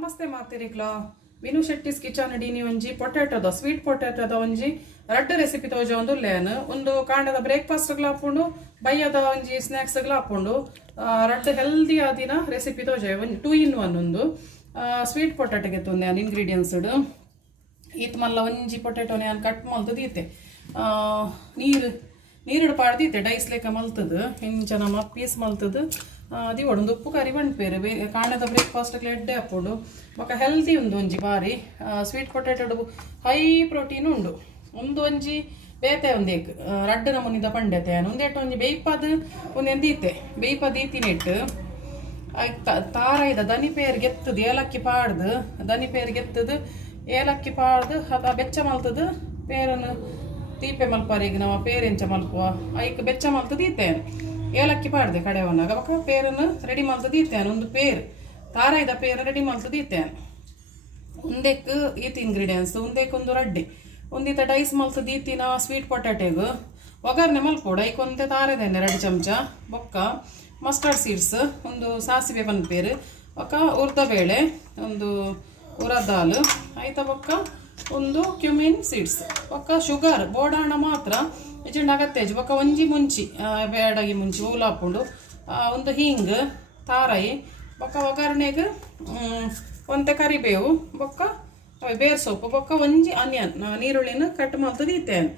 ನಮಸ್ತೆ ಮಾತಿರಿಗ್ಲ ವಿನು ಶೆಟ್ಟಿಸ್ ಕಿಚನ್ ಅಡಿನಿ ಒಂಜಿ ಪೊಟ್ಯಾಟೋದ ಸ್ವೀಟ್ ಪೊಟ್ಯಾಟೋದ ಒಂಜಿ ರಡ್ಡ್ ರೆಸಿಪಿ ತೋಜ ಒಂದು ಲೇನ್ ಒಂದು ಕಾಂಡದ ಬ್ರೇಕ್ಫಾಸ್ಟ್ ಹಾಕೊಂಡು ಬಯ್ಯದ ಒಂಜಿ ಸ್ನಾಕ್ಸ್ ಹಾಕೊಂಡು ರಡ್ಡ್ ಹೆಲ್ದಿ ಆದಿನ ರೆಸಿಪಿ ತೋಜ 2 in 1 ಒಂದು ಸ್ವೀಟ್ ಪೊಟ್ಯಾಟೋಗೆ ತೊಂದೆ ನಾನು ಇಂಗ್ರೀಡಿಯೆಂಟ್ಸ್ ಈತ್ ಮಲ್ಲ ಒಂಜಿ ಪೊಟ್ಯಾಟೋನೆ ನಾನು ಕಟ್ ಮಲ್ತದ ಈತೆ ನೀರು ಪಾಡ್ದೀತೆ ಡೈಸ್ ಲೆಕ್ಕ ಮಲ್ತದ ಇಂಚ ನಮ್ಮ ಪೀಸ್ ಮಲ್ತದ ಅದು ಒಂದು ಉಪ್ಪು ಕರಿ ಬಂಡ್ಪೇರು ಕಾಣದ ಬ್ರೇಕ್ಫಾಸ್ಟ್ ಎಡ್ಡೆ ಹಾಕೊಂಡು ಬೊಕ್ಕ ಹೆಲ್ದಿ ಉಂದು ಒಂಜಿ ಬಾರಿ ಸ್ವೀಟ್ ಪೊಟ್ಯಾಟೋ ಹೈ ಪ್ರೋಟೀನ್ ಉಂಡು ಒಂದು ಒಂಜಿ ಬೇತೆ ಒಂದೇ ರಡ್ಡ್ ನಮೂನಿದ ಪಂಡ್ಯತೆ ಒಂದೇಟು ಒಂಜಿ ಬೇಯ್ಪದ ಒಂದೆಂದೀತೆ ಬೇಯ್ಪದ ಈತಿನೆಟ್ಟು ತಾರಾಯ್ದ ದನಿ ಪೇರ್ ಗೆತ್ತದು ಏಲಕ್ಕಿ ಪಾಡ್ದು ದನಿ ಪೇರ್ ಗೆತ್ತದು ಏಲಕ್ಕಿ ಪಾಡ್ದು ಅದ ಬೆಚ್ಚ ಮಲ್ತದ ಪೇರನ್ನು ತೀಪೆ ಮಲ್ಪಾರಿಗೆ ನಾವು ಪೇರೆಂಚ ಮಲ್ಪುವ ಐಕ್ ಬೆಚ್ಚ ಮಲ್ತದ ಈತೇನು ಏಲಕ್ಕಿ ಪಾಡ್ದೆ ಕಡೆವನ್ನಾಗ ಬೊಕ್ಕ ಪೇರನ್ನು ರೆಡಿ ಮಲ್ತದ ಈತೇನು ಒಂದು ಪೇರು ತಾರಾಯ್ದ ಪೇರು ರೆಡಿ ಮಲ್ತದ ಈತೇನು ಒಂದೇಕ್ ಈತ ಇಂಗ್ರೀಡಿಯೆಂಟ್ಸ್ ಒಂದೇಕ್ ಒಂದು ರಡ್ಡಿ ಒಂದೀತ ಡೈಸ್ ಮಲ್ತದ ಈತಿನ ಸ್ವೀಟ್ ಪೊಟ್ಯಾಟೋಗು ಒಗ್ಗರಣೆ ಮಲ್ಪೋಡು ಐಕ್ ಒಂದೇ ತಾರದೇನೆ 2 ಚಮಚ ಬೊಕ್ಕ ಮಸ್ಟರ್ಡ್ ಸೀಡ್ಸ್ ಒಂದು ಸಾಸಿವೆ ಪನ್ಪೇರು ಬೊಕ್ಕ ಉರ್ದಬೇಳೆ ಒಂದು ಉರದ್ ದಾಲ್ ಆಯ್ತ ಬೊಕ್ಕ ಒಂದು ಕ್ಯುಮಿನ್ ಸೀಡ್ಸ್ ಬೊಕ್ಕ ಶುಗರ್ ಬೋಡಾಣ ಮಾತ್ರ ಇಜಂಡ ಅಗತ್ಯಜ್ ಬೊಕ್ಕ ಒಂಜಿ ಮುಂಚಿ ಬೇಡಗಿ ಮುಂಚಿ ಊಲ ಹಾಕೊಂಡು ಒಂದು ಹಿಂಗ್ ತಾರಾಯಿ ಬೊಕ್ಕ ಒಗ್ಗರಣೆಗೆ ಒಂತೆ ಕರಿಬೇವು ಬೊಕ್ಕ ಬೇರ್ ಸೊಪ್ಪು ಬೊಕ್ಕ ಒಂಜಿ ಆನಿಯನ್ ನೀರುಳ್ಳಿನ ಕಟ್ ಮಾಡ್ತದ ಈತೇನು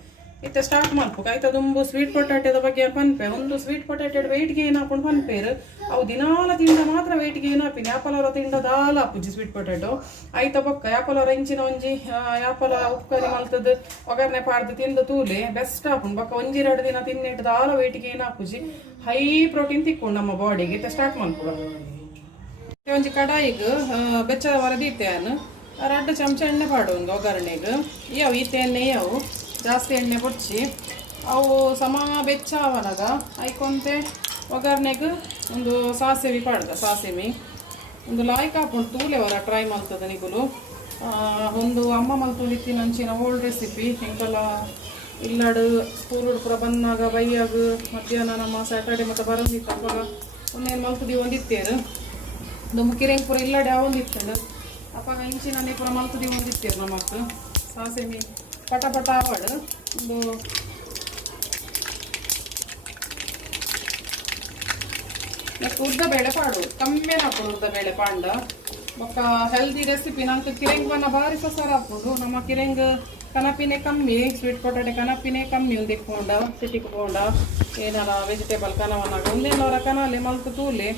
ಇತ್ತೆ ಸ್ಟಾರ್ಟ್ ಮಾಡ್ಬೇಕು ಆಯ್ತು ಅದೊಂದು ಸ್ವೀಟ್ ಪೊಟ್ಯಾಟೋದ ಬಗ್ಗೆ ಪನ್ಪೆ ಒಂದು ಸ್ವೀಟ್ ಪೊಟ್ಯಾಟೋ ವೆಯ್ಟ್ ಗೇನ್ ಹಾಕೊಂಡು ಪನ್ಪೇರು ಅವು ದಿನಾಲ ತಿಂಡ ಮಾತ್ರ ವೆಯ್ಟ್ ಗೇನ್ ಹಾಪಿನಿ ಯಾಪಲವರ ತಿಂಡ ದಾಲ ಹಾಪುಜಿ ಸ್ವೀಟ್ ಪೊಟ್ಯಾಟೋ ಆಯ್ತ ಬೊಕ್ಕ ಯಾಪಲವರ ಇಂಚಿನ ಒಂಜಿ ಯಾಪಲ ಉಪ್ಪುಕರಿ ಮಲ್ತದ ಒಗ್ಗರಣೆ ಪಾಡ್ದು ತಿಂದು ತೂಲೆ ಬೆಸ್ಟ್ ಹಾಪುಂಡು ಬೊಕ್ಕ ಒಂಜಿ 2 ದಿನ ತಿನ್ನಿಟ್ಟು ದಾಲ ವೆಯ್ಟ್ ಗೇನ್ ಹಾಪುಜಿ ಹೈ ಪ್ರೋಟೀನ್ ತಿಕ್ಕೊಂಡು ನಮ್ಮ ಬಾಡಿಗೆ ಇತ್ತೆ ಸ್ಟಾರ್ಟ್ ಮಾಡ್ಕೊಡ ಒಂಜಿ ಕಡಾಯಿಗೆ ಬೆಚ್ಚದ ವರದೀತೇನು 2 ಚಮಚ ಎಣ್ಣೆ ಪಾಡು ಒಂದು ಒಗ್ಗರಣೆಗೆ ಇವು ಈತೆ ಎಣ್ಣೆ ಅವು ಜಾಸ್ತಿ ಎಣ್ಣೆ ಬೊಚ್ಚಿ ಅವು ಸಮ ಬೆಚ್ಚ ಅವನಾಗ ಐಕೊಂತೆ ಒಗ್ಗರಣೆಗೆ ಒಂದು ಸಾಸಿವೆ ಪಾಡ್ದ ಸಾಸಿವೆ ಒಂದು ಲಾಯ್ಕ್ ಹಾಕೊಂಡು ತೂಲೆ ಅವರ ಟ್ರೈ ಮಲ್ತದ ನಿಗುಲು ಒಂದು ಅಮ್ಮ ಮಲ್ತುಲಿತ್ತಿನ ಅಂಚಿನ ಓಲ್ಡ್ ರೆಸಿಪಿ ಹಿಂಗೆಲ್ಲ ಇಲ್ಲಾಡು ಪೂರುಡು ಪುರ ಬಂದಾಗ ಬೈಯಾಗ ಮಧ್ಯಾಹ್ನ ನಮ್ಮ ಸ್ಯಾಟರ್ಡೆ ಮತ್ತು ಬರೋದಿತ್ತು ಅವಾಗ ಒಂದೇನು ಮಲ್ತದಿ ಒಂದಿತ್ತೇರು ಒಂದು ಕಿರಂಗ್ ಪುರ ಇಲ್ಲಾಡೆ ಒಂದಿತ್ತೇಳು ಅಪ್ಪಾಗ ಇಂಚಿನ ಪುರ ಮಲ್ತದಿ ಒಂದಿತ್ತೇರು ನಮ್ಮಕ್ಕ ಸಾಸಿವೆ ಪಟ ಪಟ ಆವಾಡು ಒಂದು ಉದ್ದ ಬೇಳೆ ಪಾಡು ಕಮ್ಮಿ ಹಾಕೋದು ಉದ್ದ ಬೇಳೆ ಪಾಂಡ ಬೊಕ್ಕ ಹೆಲ್ದಿ ರೆಸಿಪಿ ನಂಗೆ ಕಿರಂಗ್ ಬನ್ನ ಭಾರಿ ಸಸಾರ ಹಾಕೋದು ನಮ್ಮ ಕಿರಂಗ್ ಕನಪಿನೇ ಕಮ್ಮಿ ಸ್ವೀಟ್ ಪೊಟ್ಯಾಟೋ ಕನಪಿನೇ ಕಮ್ಮಿ ಒಂದು ಇಟ್ಕೊಂಡ ಸಿಟ್ಟಿಕ್ಕೊಂಡ ಏನಾರ ವೆಜಿಟೇಬಲ್ ಕನವನಾಗ ಒಂದೇನವರ ಕನಾಲೆ ಮಲ್ತು ತೂಲೆ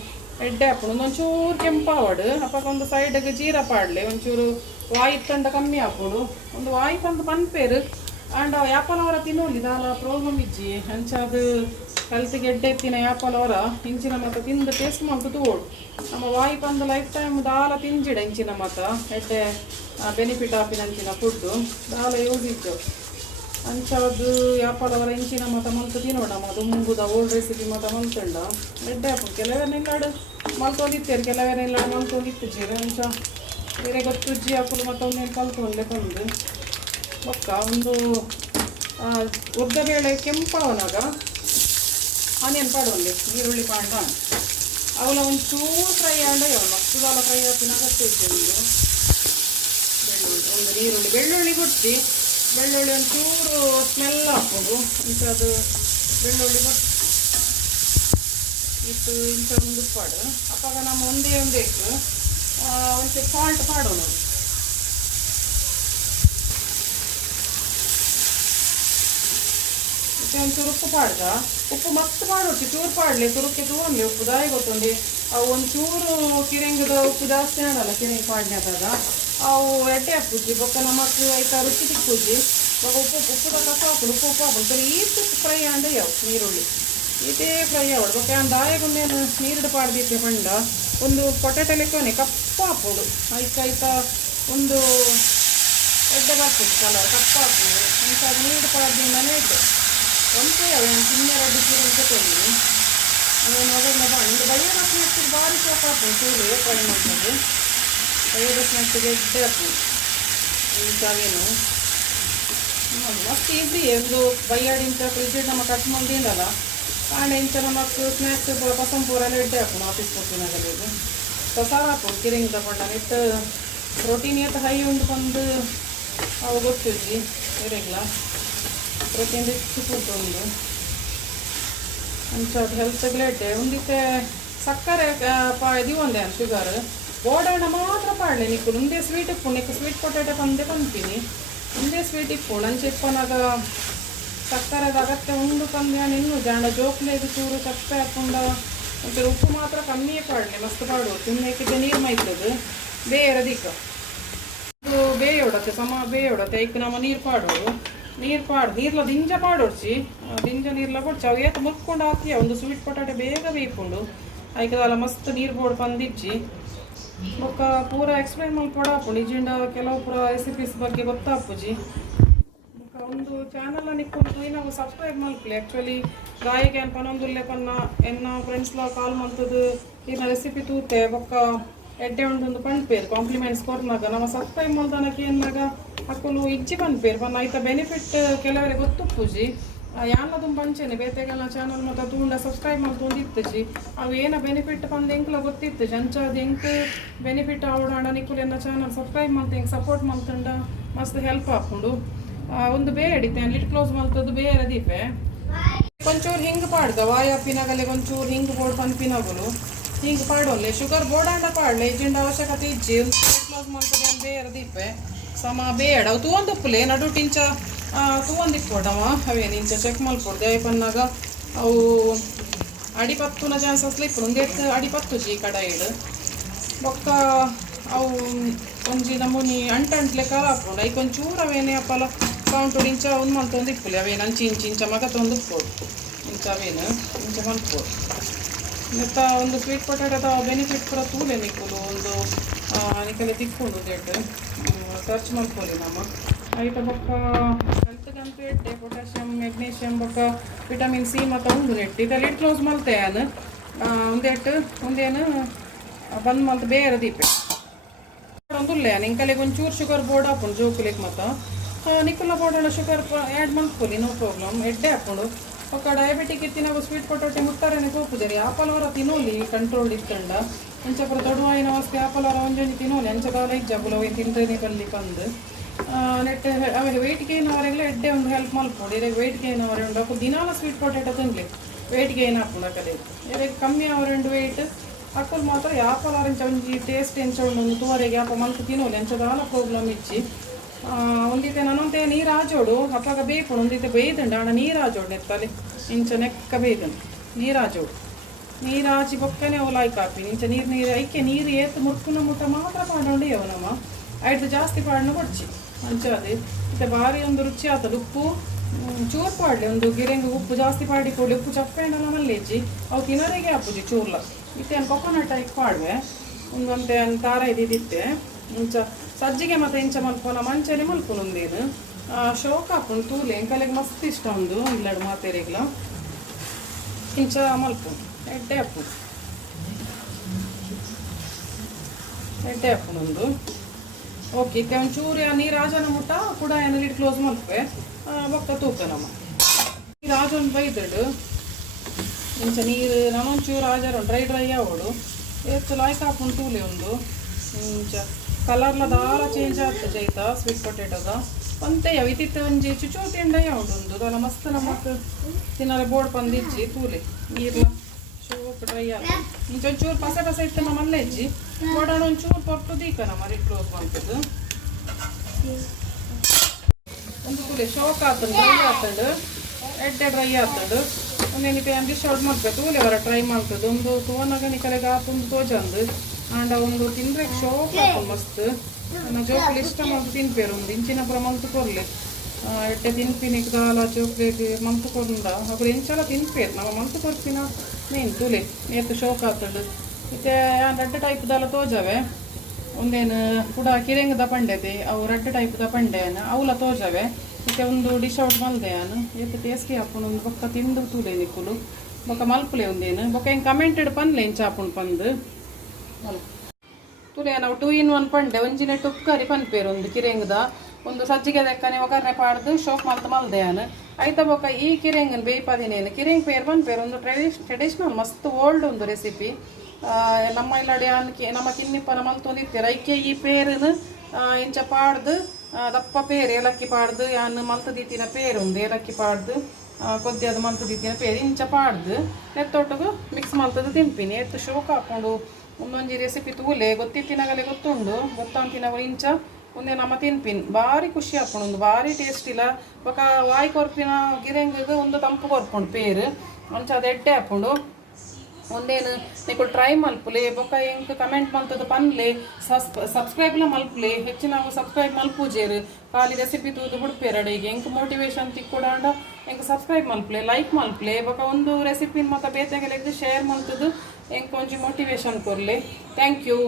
ಎಡ್ಡೆ ಹಾಕೊಂಡು ಒಂಚೂರು ಕೆಂಪಾವಡು ಅಪ್ಪಾಗ ಒಂದು ಸೈಡ್ಗೆ ಜೀರ ಪಾಡ್ಲೆ ಒಂಚೂರು ವಾಯಿ ತಂಡ ಕಮ್ಮಿ ಹಾಕೋಡು ಒಂದು ವಾಯಿ ತಂದು ಪನ್ಪೇರು ಆಂಡ್ ಯಾಪಲವರ ತಿನ್ನೋಲಿ ದಾಲ ಪ್ರಾಬ್ಲಮ್ ಇಜ್ಜಿ ಹಂಚಾದ ಹೆಲ್ತ್ಗೆ ಎಡ್ಡೆ ಎತ್ತಿನ ಯಾಪಲವರ ಇಂಚಿನ ಮತ ತಿಂದು ಟೇಸ್ಟ್ ಮಾಡ್ತು ತೋಡು ನಮ್ಮ ವಾಯಿ ಬಂದು ಲೈಫ್ ಟೈಮ್ ದಾಲ ತಿಂಜಿಡ ಇಂಚಿನ ಮತ ಎಡ್ಡೆ ಬೆನಿಫಿಟ್ ಆಪಿನ ಅಂಚಿನ ಫುಡ್ಡು ದಾಲ ಯೂಸ್ ಇದ್ದು ಅಂಚಾದು ಯಾಪಲವರ ಇಂಚಿನ ಮತ ಮಲ್ತು ತಿನ್ನೋಡ ಅದು ಮುಂಗುದ ಓಲ್ಡ್ ರೆಸಿಪಿ ಮತ ಮಲ್ತಂಡ ಎಡ್ಡೆ ಹಾಕು ಕೆಲವೇನೆಲ್ಲಾಡು ಮಲ್ತೊಂದಿತ್ತೇರು ಕೆಲವೇನೆಲ್ಲಾಡು ಮಲ್ತೊಂದಿತ್ತು ಜೀರೆ ಅಂಚ ಬೇರೆ ಗೊತ್ತುಜ್ಜಿ ಹಾಕಲು ಮತ್ತೊಂದೇನು ಕಲ್ತ್ಕೊಂಡೆ ತಂದು ಬೊಕ್ಕ ಒಂದು ಉದ್ದ ಬೇಳೆ ಕೆಂಪವನಾಗ ಆನಿಯನ್ ಪಾಡೊಂದು ಈರುಳ್ಳಿ ಪಾಂಡ ಅವಳ ಒಂಚೂರು ಫ್ರೈ ಆಂಡ ಮಸ್ತುದಾಲ ಫ್ರೈ ಹಾಕಿನ ಅಗತ್ಯ ಇತ್ತು ಒಂದು ಬೆಳ್ಳುಳ್ಳಿ ಕೊಟ್ಟು ಬೆಳ್ಳುಳ್ಳಿ ಒಂಚೂರು ಸ್ಮೆಲ್ ಹಾಕೋದು ಇಂಥದ್ದು ಬೆಳ್ಳುಳ್ಳಿ ಕೊಟ್ಟು ಇತ್ತು ಇಂಥ ಒಂದು ಪಾಡು ಅಪ್ಪಾಗ ನಮ್ಮ ಒಂದೇ ಒಂಚೂರು ಸಾಲ್ಟ್ ಪಾಡೋಣ ಒಂಚೂರು ಉಪ್ಪು ಪಾಡ್ದ ಉಪ್ಪು ಮಸ್ತ್ ಮಾಡೋದು ಚೂರು ಪಾಡಲಿ ತುರುಕ್ಕೆ ತಗೊಂಡು ಉಪ್ಪು ದಾಯಿ ಗೊತ್ತೊಂದು ಅವು ಒಂಚೂರು ಕಿರಂಗದ ಉಪ್ಪು ಜಾಸ್ತಿ ಆಗಲ್ಲ ಕಿರಂಗ್ ಪಾಡ್ನಾದಾಗ ಅವು ಎಡ್ಡೆ ಹಾಕುಜ್ಜಿ ಬೊಕ್ಕ ನಮಕ್ ಆಯ್ತಾ ರುಚಿ ತಿಕ್ಕುಜ್ಜಿ ಉಪ್ಪು ಕಸ ಹಾಕೋದು ಉಪ್ಪು ಹಾಕೋದು ಸರಿ ಈತು ಫ್ರೈ ಅಂಡ ಯಾವ ನೀರುಳ್ಳಿ ಈತೇ ಫ್ರೈ ಆಗೋದು ಬೊಕ್ಕ ದಾಯಿಗೊಂದೇನು ನೀರುಡು ಪಾಡ್ದಿತ್ತೆ ಪಂಡ ಒಂದು ಪೊಟ್ಯಾಟೊ ಲೆಕ್ಕನೆ ಕಪ್ಪ ಹಾಕೋದು ಆಯ್ತಾ ಒಂದು ಎಡ್ಡೆ ಬರ್ತದೆ ಕಲರ್ ಕಪ್ಪ ಹಾಕೋದು ಇಂಥ ನೀರು ಪಾಡ್ದಿಂದನೇ ಇಟ್ಟು ಒಂದೇ ಅವೇನು ತಿನ್ನೆ 2 ಕಿಲೋ ತಗೊಂಡು ಅವೇನು ಒಗ್ಗರಣೆ ಒಂದು ಬೈಯದ ಸ್ನಾಕ್ಸಿಗೆ ಭಾರಿ ಸೋಪ್ ಹಾಕೋದು ಚೂರು ಫ್ರೈ ಮಾಡ್ತದೆ ಬೈಯದ ಸ್ನಾಕ್ಸಿಗೆ ಎಡ್ಡೆ ಹಾಕೋದು ಇಂಥವೇನು ಮಸ್ತ್ ಈಸಿ ಒಂದು ಬೈಯಾಡಿಂತ ಫ್ರಿಜ್ ನಮ್ಮ ಕಟ್ ಮಾಡಿದಲ್ಲ ಕಾಂಡೆ ಇಂಚ ನಮಕ್ ಸ್ನಾಕ್ಸ್ ಪಸಂಪೂರೆಲ್ಲ ಎಡ್ಡೆ ಹಾಕೋಣ ಆಫೀಸ್ ಕೊಟ್ಟಿನಾಗಲ್ಲ ಇದು ಸಾಕು ಕಿರಿಂಗ್ ತಗೊಂಡ ಇಟ್ಟು ಪ್ರೋಟೀನ್ ಏಟ್ ಹೈ ಉಂಡು ಬಂದು ಅವು ಗೊತ್ತಿದ್ವಿ ಬೇರೆಲ್ಲ ಪ್ರೋಟೀನ್ ರಿಚ್ ಫುಡ್ ಉಂಡು ಅಂಚದು ಹೆಲ್ತ್ ಗ್ಲೇಟೆ ಉಂದಿತ್ತೆ ಸಕ್ಕರೆ ಇದು ಒಂದೇ ಶುಗರ್ ಬೋಡಾಣ ಮಾತ್ರ ಪಾಡಲೆ ನಿಕ್ಕು ಮುಂದೆ ಸ್ವೀಟ್ ಇಪ್ಪು ನಿಕ್ಕು ಸ್ವೀಟ್ ಪೊಟ್ಯಾಟೊ ಪಂದೆ ಪಂಪಿನಿ ಮುಂದೆ ಸ್ವೀಟ್ ಇಪ್ಪು ಲಂಚ್ ಇಪ್ಪನಾಗ ಸಕ್ಕರೆದ ಅಗತ್ಯ ಉಂಡು ಪಂದ್ಯ ನಿನ್ನು ಜಾಂಡ ಜೋಕ್ಲೇದು ಚೂರು ಸಕ್ಕರೆ ಹಾಕೊಂಡ ಒಂಚೂರು ಉಪ್ಪು ಮಾತ್ರ ಕಮ್ಮಿಯೇ ಪಾಡಲೆ ಮಸ್ತ್ ಪಾಡು ತಿನ್ನಕ್ಕಿದ್ದೆ ನೀರು ಮೈತದು ಬೇರದಿಕ್ಕ ಇದು ಬೇಯೋಡತ್ತೆ ಸಮ ಬೇಯೋಡತ್ತೆ ಈಗ ನಮ್ಮ ನೀರು ಪಾಡೋದು ನೀರ್ಲ ದಿಂಜ ಪಾಡೋಡ್ಸಿ ದಿಂಜ ನೀರ್ಲ ಕೊಡ್ಸಿ ಅವು ಏತು ಮುರ್ಕೊಂಡು ಹಾಕ್ತೀಯ ಒಂದು ಸ್ವೀಟ್ ಪೊಟ್ಯಾಟೊ ಬೇಗ ಬೇಯ್ಕೊಂಡು ಆಯ್ಕದಲ್ಲ ಮಸ್ತ್ ನೀರು ಬೋರ್ಡ್ ಬಂದಿಚ್ಚಿ ಬೊಕ್ಕ ಪೂರ ಎಕ್ಸ್ಪ್ಲೈನ್ ಮಲ್ಪೊಡಾಪು ನಿಜಿಂಡ ಕೆಲವು ಪೂರ ರೆಸಿಪೀಸ್ ಬಗ್ಗೆ ಗೊತ್ತಾಪುಜಿ ಬೊಕ್ಕ ಒಂದು ಚಾನಲ್ ನಿಕ್ಕೊಂಡು ನಾವು ಸಬ್ಸ್ಕ್ರೈಬ್ ಮಲ್ಪಲಿ ಆ್ಯಕ್ಚುಲಿ ಗಾಯಿಗೆ ಪನ್ನೊಂದುಲ್ಲೆ ಪನ್ನ ಎನ್ನ ಫ್ರೆಂಡ್ಸ್ಲ ಕಾಲ್ ಮಲ್ತದು ಇನ್ನ ರೆಸಿಪಿ ತೂತೆ ಬೊಕ್ಕ ಎಡ್ಡೆ ಉಂಟೊಂದು ಪಂಡ್ಪೇರು ಕಾಂಪ್ಲಿಮೆಂಟ್ಸ್ ಕೊರ್ನಾಗ ನಮ್ಮ ಸಬ್ಸ್ಕ್ರೈಬ್ ಮಾಡ್ದನಕ್ಕೆ ಎನ್ನಾಗ ಅಕ್ಕಲು ಇಜ್ಜಿ ಪಂಡ್ಪೇರು ಪನ್ನ ಐತ ಬೆನಿಫಿಟ್ ಕೆಲವರಿಗೆ ಗೊತ್ತುಪ್ಪುಜಿ ಯಾನದು ಪಂಚನೆ ಬೇತೆಗೆಲ್ಲ ಚಾನಲ್ ಮತ್ತು ತೂಂಡ ಸಬ್ಸ್ಕ್ರೈಬ್ ಮಾಡ್ಕೊಂಡು ಇತ್ತಜಿ ಅವು ಏನ ಬೆನಿಫಿಟ್ ಬಂದು ಎಂಕ್ಲ ಗೊತ್ತಿತ್ತಜಿ ಅಂಚದು ಎಂಕ್ ಬೆನಿಫಿಟ್ ಆವಡಾಣ ನಿಕ್ಕುಲು ಎನ್ನ ಚಾನಲ್ ಸಬ್ಸ್ಕ್ರೈಬ್ ಮಾಡ್ತೆ ಎಂಕ್ ಸಪೋರ್ಟ್ ಮಾಡ್ತಂಡ ಮಸ್ತ್ ಹೆಲ್ಪ್ ಹಾಕೊಂಡು ಒಂದು ಬೇಡಿತ್ತೆ ಲಿಟ್ ಕ್ಲೋಸ್ ಮಾಡ್ತದ್ದು ಬೇರೆ ದೀಪೆ ಒಂಚೂರು ಹಿಂಗೆ ಪಾಡ್ದ ವಾಯಪ್ಪಿನಾಗಲೆ ಒಂಚೂರು ಹಿಂಗೆ ಬೋರ್ಡ್ ಪಂಪಿನಾಗಲು ಹಿಂಗೆ ಪಾಡೋಲ್ಲೆ ಶುಗರ್ ಬೋರ್ಡಾಂಡ ಪಾಡ್ಲೆ ಇಜ್ಜಿಂಡ ಅವಶ್ಯಕತೆ ಇಜ್ಜಿ ಲಿಟ್ ಕ್ಲೋಸ್ ಮಾಡ್ತದೆ ಬೇರೆ ದೀಪೆ ಸಮ ಬೇಡ ಅವು ತೂವೊಂದುಪ್ಪುಲೆ ನಡು ಟಿಂಚ ತೂವೊಂದಿಕ್ಕೊಡವ ಅವೇನು ಇಂಚ ಚೆಕ್ ಮಲ್ಪೊಡ್ದೆ ಪನ್ನಾಗ ಅವು ಅಡಿಪತ್ತುನ ಚಾನ್ಸಸ್ ಇಪ್ಪು ಒಂದು ಎತ್ತು ಅಡಿಪತ್ತು ಜಿ ಕಡಾಯಿಡು ಬೊಕ್ಕ ಅವು ಒಂಜಿ ನಮೂನಿ ಅಂಟಂಟ್ಲೆ ಕಲಾಪುಂಡು ಐಕ್ ಒಂಚೂರು ಅವೇನೇ ಅಪ್ಪಲ ಕೌಂಟು ಇಂಚ ಒಂದು ಮಲ್ತೊಂದು ಇಪ್ಪುಲಿ ಅವೇನು ಅಂಚಿ ಇಂಚ ಮಗ ತೊಂದು ಇಪ್ಪೋಡು ಇಂಚ ಅವೇನು ಇಂಚ ಮಲ್ಪೋಡು ಮತ್ತು ಒಂದು ಸ್ವೀಟ್ ಪೊಟ್ಯಾಟೊ ಬೆನಿಫಿಟ್ ಪೂರ ತೂಲೆ ನಿಕ್ಕುಲು ಒಂದು ನಿಕ್ಕಲೆ ತಿಕ್ಕೊಂಡು ದೇಟ್ ಸರ್ಚ್ ಮಲ್ಪೋಲಿ ನಮ್ಮ ಐಟ ಬೊಕ್ಕ ಹೆಲ್ತ್ಗಂತೂ ಎಡ್ಡೆ ಪೊಟ್ಯಾಷಿಯಮ್ ಮೆಗ್ನೀಷಿಯಮ್ ಬೊಕ್ಕ ವಿಟಮಿನ್ ಸಿ ಮತ್ತು ಉಂಡು ನೆಟ್ಟು ಈಗ ಲಿಡ್ ಕ್ಲೋಸ್ ಮಲ್ತೆ ಏನು ಒಂದೇಟು ಒಂದೇನು ಬಂದು ಮಲ್ತು ಬೇರೆ ದೀಪೆ ಒಂದುಲ್ಲೆ ನಿಂಕಲೆಗೆ ಒಂಚೂರು ಶುಗರ್ ಬೋರ್ಡ್ ಹಾಕೊಂಡು ಜೋಕುಲಿಗೆ ಮತ್ತು ನಿಕ್ಕುಲ ಬೋರ್ಡಲ್ಲ ಶುಗರ್ ಆ್ಯಡ್ ಮಲ್ಪೊಲಿ ನೋ ಪ್ರಾಬ್ಲಮ್ ಎಡ್ಡೆ ಹಾಕೊಂಡು ಒಕ್ಕ ಡಯಾಬಿಟಿಕ್ ಇತ್ತಿನಾಗ ಸ್ವೀಟ್ ಪೊಟ್ಯಾಟೊ ಮುಟ್ಟಾರೇನೆ ತೋಪುದೇರಿ ಆಪಲ್ವರ ತಿನ್ನೋಲಿ ಕಂಟ್ರೋಲ್ ಇತ್ತಂಡ ಎಂಚಪುರ ದೊಡ್ಡವಾಯಿನ ವಸ್ತು ಆಪಲ್ವರ ಒಂಜೊಂಜಿ ತಿನ್ನೋಲಿ ಎಂಚಕಾಲ ಇಜ್ಜಬುಲ ಅವು ತಿಂತೇನೆ ಬಲ್ಲಿ ಬಂದು ನೆಟ್ ಅವಾಗ ವೆಯ್ಟ್ ಗೇನ್ ಅವರೆಲ್ಲ ಎಡ್ಡೆ ಒಂದು ಹೆಲ್ಪ್ ಮಲ್ಪೊಡು ಇವಾಗ ವೆಯ್ಟ್ ಗೇನ್ ಅವರೇ ಉಂಡು ಅಪ್ಪ ದಿನಾಲ ಸ್ವೀಟ್ ಪೊಟ್ಯಾಟೊ ತಿನ್ಲಿ ವೆಯ್ಟ್ ಗೇನ್ ಹಾಕೊಂಡು ಕಡೆ ಇವಾಗ ಕಮ್ಮಿ ಅವರೆಂಡು ವೆಯ್ಟ್ ಅಕ್ಕಲು ಮಾತ್ರ ಆಪಲ್ ಆರೆಂಚ ಒಂಜಿ ಟೇಸ್ಟ್ ಎಂಚ ಉಂಡು ತೂವರೆಗೆ ಆಪ ಮಲ್ತು ತಿನ್ನೋಲಿ ಎಂಚದಾಲ ಪ್ರಾಬ್ಲಮ್ ಇಚ್ಚಿ ಒಂದಿತ್ತೆ ನನ್ನೊಂತೆ ನೀರು ಆಜೋಡು ಅಪ್ಪಾಗ ಬೇಯ್ಕೊಂಡು ಒಂದಿತ್ತೆ ಬೇಯ್ದುಂಡು ಅಣ್ಣ ನೀರು ಆಜೋಡು ನೆತ್ತಲ್ಲಿ ಇಂಚ ನೆಕ್ಕ ಬೇಯ್ದುಂಡು ನೀರು ಆಜೋಡು ನೀರು ಆಚಿ ಬೊಕ್ಕನೆ ಅವು ಲಾಯ್ಕ್ ಹಾಕಿ ಇಂಚ ನೀರು ಐಕೆ ನೀರು ಏತು ಮುರ್ಕುನ ಮುಟ್ಟ ಮಾತ್ರ ಪಾಡೋಂಡು ಅವು ನಮ್ಮ ಐದು ಜಾಸ್ತಿ ಪಾಡನ ಕೊಡ್ಚಿ ಅಂಚದೆ ಮತ್ತೆ ಭಾರಿ ಒಂದು ರುಚಿ ಆಗ್ತದೆ ಉಪ್ಪು ಚೂರು ಪಾಡಲಿ ಒಂದು ಗಿರಂಗಿ ಉಪ್ಪು ಜಾಸ್ತಿ ಪಾಡಿ ಕೊಡಲಿ ಉಪ್ಪು ಚಪ್ಪೆಂಡಲ್ಲ ಮಲ್ಲೇಜಿ ಅವು ತಿನ್ನೋರಿಗೆ ಹಾಪುಜಿ ಚೂರ್ಲ ಇತ್ತೆ ಕೊಕೊನಟ್ ಹಾಕಿ ಪಾಡುವೆ ಒಂದಂತೆ ಖಾರ ಇದ್ದಿತ್ತೆ ಇಂಚ ಸಜ್ಜಿಗೆ ಮತ್ತು ಇಂಚ ಮಲ್ಪನ ಮಂಚನೆ ಮಲ್ಪೊಂದೇನು ಶೋಕ ಹಾಕೊಂಡು ತೂಲೆ ಎಂಕಲೆಗೆ ಮಸ್ತ್ ಇಷ್ಟ ಒಂದು ಇಲ್ಲಡು ಮಾತೇರಿಗ್ಲ ಇಂಚ ಮಲ್ಪು ಎಡ್ಡೆ ಹಾಕೊಂಡೊಂದು ಓಕೆ ಇತ್ತೆ ಒಂಚೂರು ನೀರು ಆಜನ ಮುಟ್ಟ ಕೂಡ ಏನು ಲಿಡ್ ಕ್ಲೋಸ್ ಮಲ್ಪೆ ಬೊಕ್ಕ ತೂಕ ನಮ್ಮ ನೀರು ಆಜೊಂದು ಬೈದಡು ಇಂಚ ನೀರು ನನ್ನೊಂಚೂರು ಆಜಾರ ಡ್ರೈ ಆವೋಡು ಎತ್ತು ಲಾಯ್ಕ್ ಹಾಕೊಂಡು ತೂಲೆ ಒಂದು ಇಂಚ ಕಲರ್ಲ ದಾಲ ಚೇಂಜ್ ಆಗ್ತದೆ ಜೈತ ಸ್ವೀಟ್ ಪೊಟ್ಯಾಟೊದ ಒಂತೆ ಇತ್ತಿತ್ತೆ ಒಂಜಿ ಚುಚು ತಿಂಡಯ್ಯ ಉಂಡು ಅದಲ್ಲ ಮಸ್ತ್ ನಮ್ಮಕ್ಕೆ ತಿನ್ನಲೆ ಬೋರ್ಡ್ ಬಂದಿಜ್ಜಿ ತೂಲೆ ನೀರ್ಲ ಚೂಪ್ ಡ್ರೈ ಆಗ ಇಂಚ ಒಂಚೂರು ಪಸೆ ಇತ್ತು ನಮ್ಮ ಮಲ್ಲೆಜ್ಜಿ ಬೋರ್ಡಾಣ ಒಂಚೂರು ಪೊಟ್ಟು ದೀಕ ನಮ್ಮ ರಿಡ್ ಕ್ಲೋಸ್ ಮಾಡ್ತದ್ದು ಒಂದು ತೂಲೆ ಶೋಕ್ ಆಗ್ತದೆ ಡ್ರೈ ಆಗ್ತದೆ ಎಡ್ಡೆ ಡ್ರೈ ಆಗ್ತದೆ ಒಂದೇನಿಕೆ ಅಂದಿ ಶಾರ್ಟ್ ಮಾಡ್ಬೇಕು ತೂಲೆ ವರ ಟ್ರೈ ಮಾಡ್ತದೆ ಒಂದು ತೋನಗನಿ ಕಲೆಗೆ ಹಾಕೊಂಡು ತೋಜಂದು ಆಂಡ ಒಂದು ತಿಂದ್ರೆ ಶೋಕ್ ಹಾಕೊಂಡು ಮಸ್ತ್ ನನ್ನ ಜೋಕ್ಲಿ ಇಷ್ಟ ಮಾಡಿ ತಿನ್ಪೇರು ಒಂದು ಇಂಚಿನ ಪುರ ಮಂತು ಕೊರ್ಲಿ ಎಡ್ಡೆ ತಿನ್ಪಿನಿಕ್ ದಾಲ ಚೋಕ್ಲೇಟ್ ಮಂತು ಕೊಂಡ ಅప్పుడు ಎಂಚಲ ತಿನ್ಪೇರು ನಾವು ಮಂತು ಕೊರ್ತಿನ ಮೇನ್ ತೂಲೆ ಏತು ಶೋಕ್ ಆಗ್ತದೆ ಮತ್ತೆ ರೆಡ್ ಟೈಪ್ ದಾಲ ತೋಜವೆ ಒಂದೇನು ಕೂಡ ಕಿರೆಂಗದ ಪಂಡೆದೆ ಅವು ರೆಡ್ ಟೈಪ್ದ ಪಂಡೆನ ಅವಲ ತೋಜವೆ ಮತ್ತೆ ಒಂದು ಡಿಶ್ ಔಟ್ ಮಲ್ದೆಯಾನು ಏತು ಟೇಸ್ಟಿ ಹಾಕೊಂಡು ಒಂದು ಬೊಕ್ಕ ತಿಂದು ತೂಲೆ ನಿಕ್ಕುಲು ಬೊಕ್ಕ ಮಲ್ಪುಲೆ ಒಂದೇನು ಬೊಕ್ಕ ಹೆಂಗೆ ಕಮೆಂಟೆಡ್ ಪನ್ಲೆ ಹೆಂಚ ಹಾಕೊಂಡು ಪಂದು ತುಲೆ ನಾವು 2 in 1 ಪಂಡೆ ಒಂಜಿನೆ ಟೊಕ್ಕರಿ ಪನ್ಪೇರು ಒಂದು ಕಿರೆಂಗದ ಒಂದು ಸಜ್ಜಿಗೆ ದಕ್ಕನೆ ಒಗ್ಗರಣೆ ಪಾಡ್ದು ಶೋಕ್ ಮಲ್ತ ಮಲ್ದೆಯಾನು ಐತ ಬೊಕ್ಕ ಈ ಕಿರೆಂಗನ್ ಬೇಯ್ಪದಿನೇನು ಕಿರೆಂಗ್ ಪೇರು ಪನ್ಪೇರು ಒಂದು ಟ್ರೆಡಿಷ್ನಲ್ ಮಸ್ತ್ ಓಲ್ಡ್ ಒಂದು ರೆಸಿಪಿ ನಮ್ಮ ಇಲ್ಲಡೆ ಅನ್ಕೆ ನಮ್ಮ ಕಿನ್ನಿಪ್ಪನ ಮಲ್ತೊಂದಿತ್ತೀರ ಐಕೆ ಈ ಪೇರನ್ನು ಇಂಚ ಪಾಡ್ದು ದಪ್ಪ ಪೇರು ಏಲಕ್ಕಿ ಪಾಡ್ದು ಯಾನ್ ಮಲ್ತದಿತ್ತಿನ ಪೇರು ಒಂದು ಏಲಕ್ಕಿ ಪಾಡ್ದು ಕೊದ್ದಿಯದು ಮಲ್ತದಿತ್ತಿನ ಪೇರು ಇಂಚ ಪಾಡ್ದು ನೆತ್ತೊಟ್ಟಿಗೂ ಮಿಕ್ಸ್ ಮಲ್ತದ್ದು ತಿನ್ಪಿನಿ ಎತ್ತು ಶೋಕ ಹಾಕೊಂಡು ಒಂದೊಂಜಿ ರೆಸಿಪಿ ತೂಲೆ ಗೊತ್ತಿತ್ತಿನಾಗಲೇ ಗೊತ್ತುಂಡು ಗೊತ್ತಂತಿನವ ಇಂಚ ಒಂದೇ ನಮ್ಮ ತಿನ್ಪಿನ್ ಭಾರಿ ಖುಷಿ ಹಾಕೊಂಡು ಭಾರಿ ಟೇಸ್ಟ್ ಇಲ್ಲ ಬೊಕ ವಾಯಿ ಕೊರ್ಪಿನ ಗಿರಂಗಿಗೆ ಒಂದು ತಂಪು ಕೊರ್ಪುಂಡು ಪೇರು ಅಂಚ ಅದು ಎಡ್ಡೆ ಹಾಕೊಂಡು ಒಂದೇನು ನೀವು ಟ್ರೈ ಮಲ್ಪುಲೆ ಬೊಕ ಎಂಕ್ ಕಮೆಂಟ್ ಮಲ್ತದ ಪನ್ಲೆ ಸಬ್ಸ್ಕ್ರೈಬ್ಲ ಮಲ್ಪುಲೆ ಹೆಚ್ಚಿನ ಸಬ್ಸ್ಕ್ರೈಬ್ ಮಲ್ಪುಜೇರು ಖಾಲಿ ರೆಸಿಪಿ ತೂದು ಬಿಡ್ಪೇರಡೆಗೆ ಎಂಕ್ ಮೋಟಿವೇಶನ್ ತಿಕ್ಕೊಡಾಂಡ ಎಂಕ್ ಸಬ್ಸ್ಕ್ರೈಬ್ ಮಲ್ಪುಲೆ ಲೈಕ್ ಮಲ್ಪುಲೆ ಬೊಕ ಒಂದು ರೆಸಿಪಿನ ಮತ್ತು ಬೇತೆಗೆ ಶೇರ್ ಮಲ್ತದು ಎಂಕ್ ಒಂಜಿ ಮೋಟಿವೇಶನ್ ಕೊರ್ಲೆ ಥ್ಯಾಂಕ್ ಯು.